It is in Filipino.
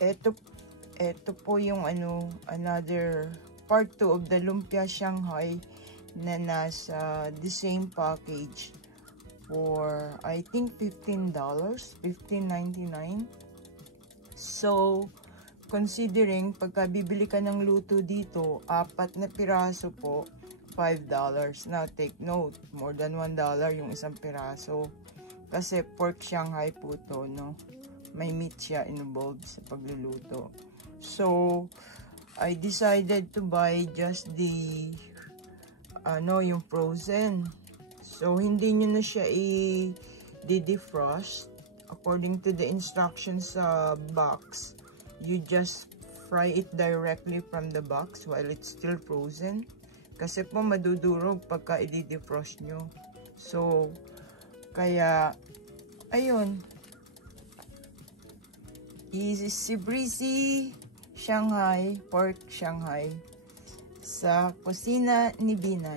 Ito, ito po yung another part 2 of the Lumpia Shanghai na nasa the same package for I think $15, $15.99. So, considering pagka bibili ka ng luto dito, 4 na piraso po, $5. Now, take note, more than $1 yung isang piraso. Kasi pork Shanghai po to, no? May meat siya involved sa pagluluto. So, I decided to buy just the, yung frozen. So, hindi nyo na siya i-defrost. According to the instructions sa box, you just fry it directly from the box while it's still frozen. Kasi po madudurog pagka i-defrost nyo. So, kaya, ayun. Easy breezy Shanghai, pork Shanghai sa kusina ni B9.